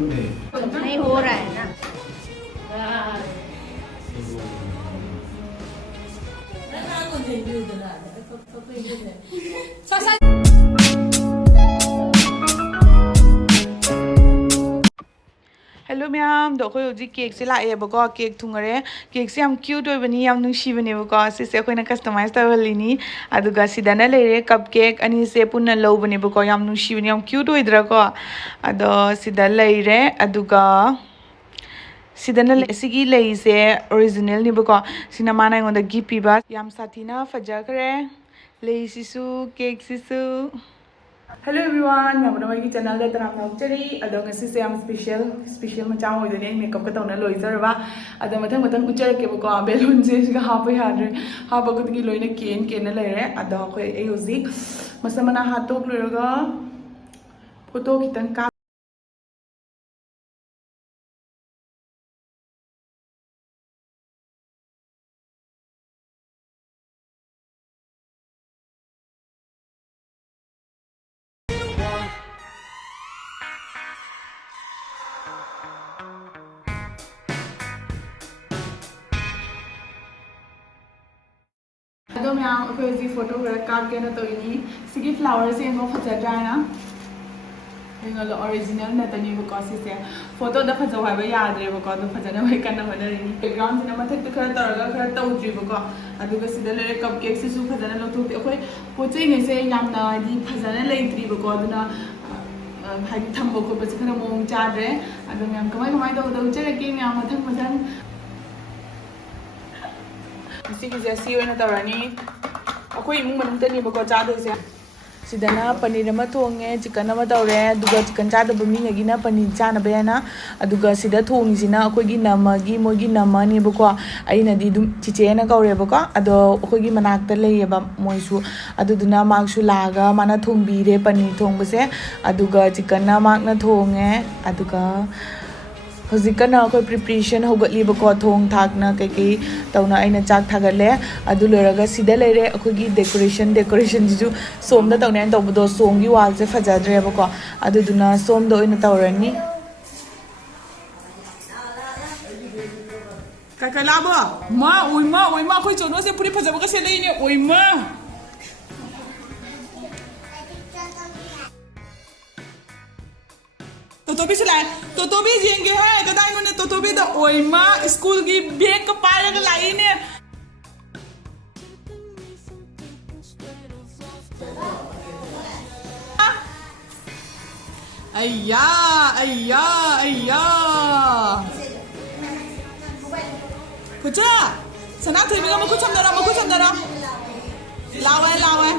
नहीं हो रहा है ना Hello ma'am, do ko ji cake se lae ba ko cake thungare cake se am cute oi bani am nungsi bani ba ko se ko na customize ta walini aduga sidana leire cupcake ani se punna low bani ba ko am nungsi bani am cute oi dra ko ado sida leire aduga sidana sigi lei se original ni ba ko sina mana ngonda gipi ba yam sathina fajakre lei sisu cake sisu Hello everyone, I'm going to channel that I'm not cherry. I don't see I'm special macham with the name makeup ka tawna loizarwa. Ada mathang uchar ke ko balloon je ga ha pa yadre. Ha ba ko ki loina ken na lere. Ada ko e uzi. Masamana hatok loraga photo kitang ka Ado ma'am, ako yung photo card kaya na to ini. Sige flowers yung mo fajadra na. Yung original na tani ko kasi siya. Photo da fajawa ba yadre ba ko do fajana ba kana ba rin. Background sina mathak to khara taraga khara tawdri ba ko. Adu ga sida le cupcake se su fajana lo to ako pochai ne se yamna di fajana leitri ba ko aduna hai thambo ko ba khara mong chadre. Adu ma'am kamai do chare ke ma'am mathang Sige si na tawrani akoi imung manungtani ba ko chadose sidana paneer ama thonge chicken ama tawre aduga chicken chadaba mingagi na paneer chana bayana aduga sida thongi sina akoi gi namagi mogi namani ba ko aina di dum chiche na kaure ba ko ado akoi gi manakta leye ba moisu aduduna maksu laga mana thongbire paneer thongbase aduga chicken na makna thonge aduga Hozikana ko preparation hogatli ba ko thong thak na kai tawna aina chak thagale adu loraga sida leire akogi decoration jisu somda tawna an tawdo songi wall se fajadre ba ko adu duna somdo ina tawrani kakalabo ma oima khoi chono se puri phajaba ka se leine oima Totobi sila, Totobi jengi hai, kadai mo na Totobi da oima school gi bag ka pala ka lai ne. Ayya. Pucha, sana thei biga maku chamdara. Lawai.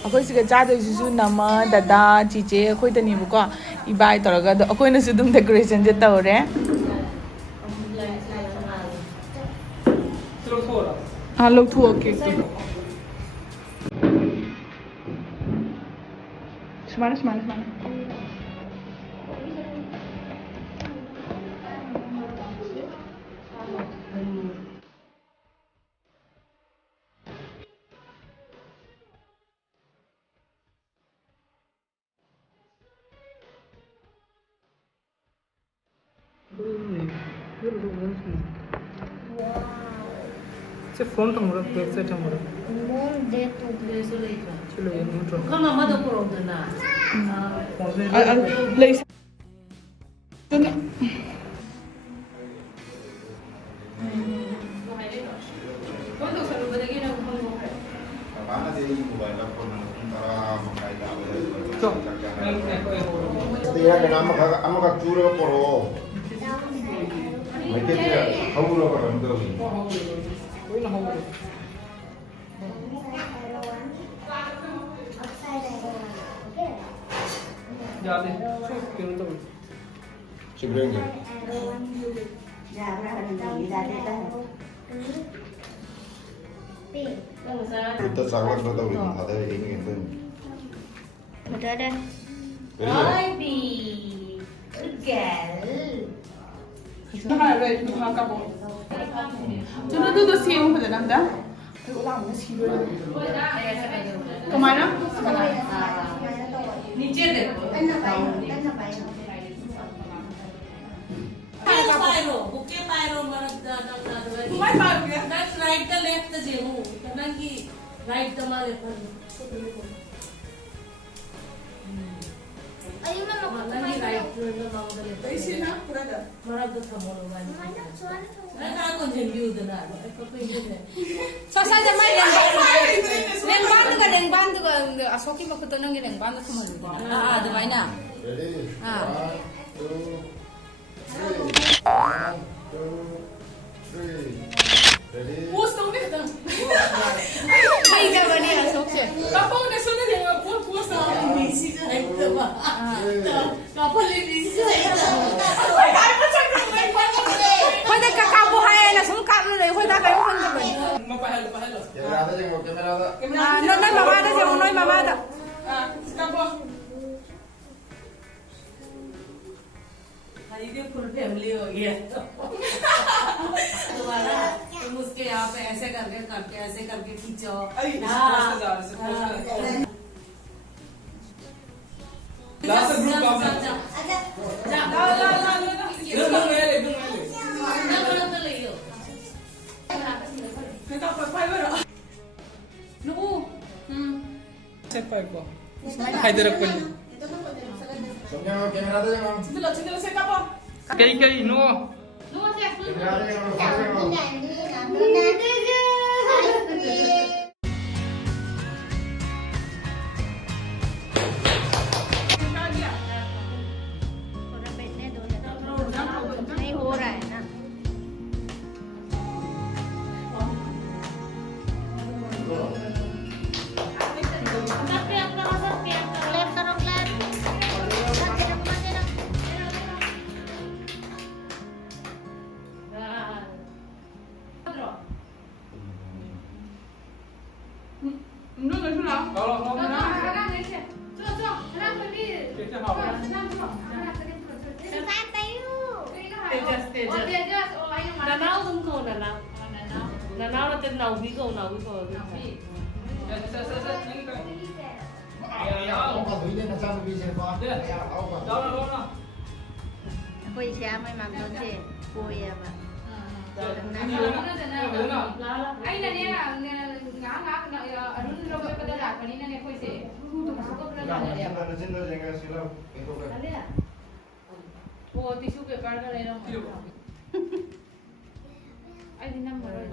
Akoi siga chado isu nama dada chiche akoi tani bu ko ibai toraga do akoi na sudum decoration je tawre lok thu okay Smana Se phone to mura cake se tamura mon de to place leika chalo ye no to kama mado koro dana place tene quando salu badagi na ko mo bana de mobile phone para makai da to ya kana amaka chura poro mete hauro ko ramdo Wala ho. Jadi, kira tu. Sebenarnya. Kita sangat tahu ini ada ini itu. Betul deh. Baby. 저는 또 세우면 되는데. 올라오면 시도해. 그만아? नीचे देखो Pyro, buke pyro marag da. तुम्हारे पास हो गया That's right the left the jemu. Kanan ki right the mare par. Ayun na Kanan ki right the mare the left. ऐसे ना पूरा कर Marag the thamolo gani. Na ka ko jengyu da na. Ko ko inde. Sasa jamai lengban duga asoki makuto nang lengban da thumalu adumai na Ready? Ah. 1, 2, 3. 1, 2, 3. Ready? Post होने खत्म ai ga bani asok se कापा ने सुने देगा post Busy right the ma. Couple is busy right the. khoi da ka ka bo hai na sum ka lu khoi da kai khon da bai pahalo Camera ada jenguk, camera ada. no no mama da je noi mama da कापा ये full family हो गया तुम्हारा तुम उसके यहाँ पे ऐसे करके ऐसे करके खींचो लास्ट ग्रुप आप Somnya camera ada jenguk. Cendela saya kapo. Kay, no. Camera ada jenguk. नहीं हो रहा है ना No, no, no. Nanao không cầu nanao là tên nào ví cầu Apa tu ini macam bisa buat? Ya, apa? कोई श्याम में माम तो से कोई अब ꯑꯩꯅꯅꯦ ꯉꯥꯏꯍꯥꯛ ꯑꯗꯨꯝ ꯂꯧꯈꯠꯄꯗ ꯂꯥꯛꯄꯅꯤꯅꯅꯦ ꯑꯩꯈꯣꯏꯁꯦ Ada jendela jenguk silau. Itu kan. ꯑꯣ ꯇꯤꯁꯨ ꯄꯦꯄꯔꯒ ꯂꯩꯔꯝꯃꯣ ꯑꯩꯗꯤ ꯅꯝꯕꯔꯣꯏ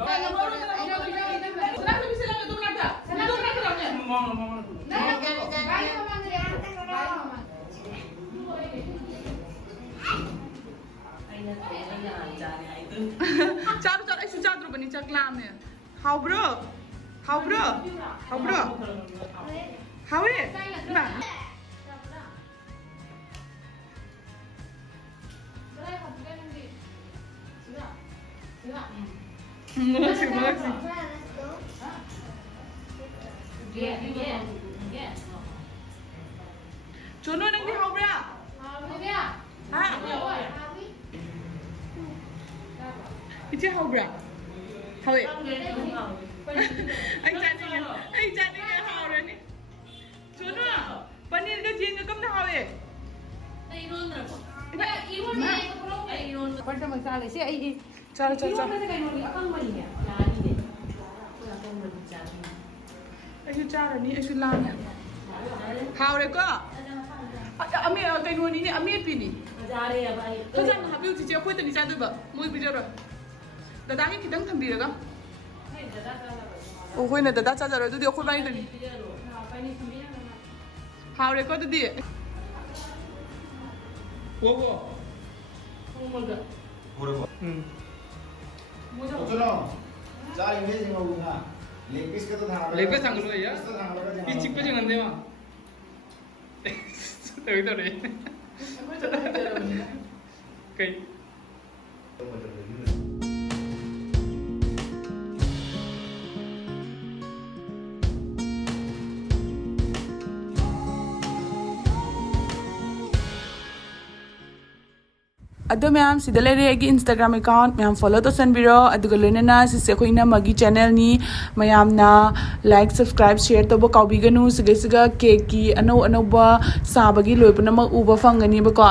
चारो चार ऐसे चादर बनी चकलाम ने हाउ ब्रो हाउ है ना Максим Chono nang di haw bra ha ichi haw bra haw ai chani ke haw ra ni Chono paneer ka jing ka kam na haw ai ꯄꯔꯗ ꯃꯆꯥ ꯂꯩꯁꯦ ꯑꯩ chalo ꯏꯔꯣꯟꯕꯁꯦ ꯀꯩꯅꯣꯅꯤ ꯑꯀꯪꯕꯅꯤꯅꯦ ꯌꯥꯅꯤꯅꯦ ai chara ni ai lan haw re ko ame kai no ni ne ame pi ni Cacharangel habiu chi che khoi ta ni cha doi ba moi bi jaro dada hi kitang thambiraga o khoi na dada cha jaro du di khoi bani ni haw re ko du di Wo. Ojono. Jar ini jenguk bunga. Leg piece ka to thang. Leg piece thang lo ya? Piece to thang lo ka jenguk. Pichik pa jangan dewa. Tahu itu deh. Kay. ꯑꯗꯣ ꯃꯌꯥꯝ ꯁꯤꯗ ꯂꯩꯔꯦ ꯑꯩꯒꯤ Instagram account ꯃꯌꯥꯝ follow ꯇꯧꯁꯟꯕꯤꯔꯣ ꯑꯗꯨꯒ ꯂꯣꯏꯅꯅ ꯁꯤꯁꯦ ꯑꯩꯈꯣꯏ ꯏꯅꯝꯃꯒꯤ ꯆꯦꯅꯦꯜꯅꯤ ꯃꯌꯥꯝꯅ ꯂꯥꯏꯛ ꯁꯕꯁꯀ꯭ꯔꯥꯏꯕ ꯁꯦꯌꯔ ꯇꯧꯕ ꯀꯥꯎꯕꯤꯒꯅꯨ ꯁꯤꯒꯩꯁꯤꯒ ꯀꯦꯛꯀꯤ ꯑꯅꯧ ꯑꯅꯧꯕ ꯁꯥꯕꯒꯤ ꯂꯣꯏ ꯄꯨꯝꯅꯃꯛ ꯎꯕ ꯐꯪꯒꯅꯤꯕꯀꯣ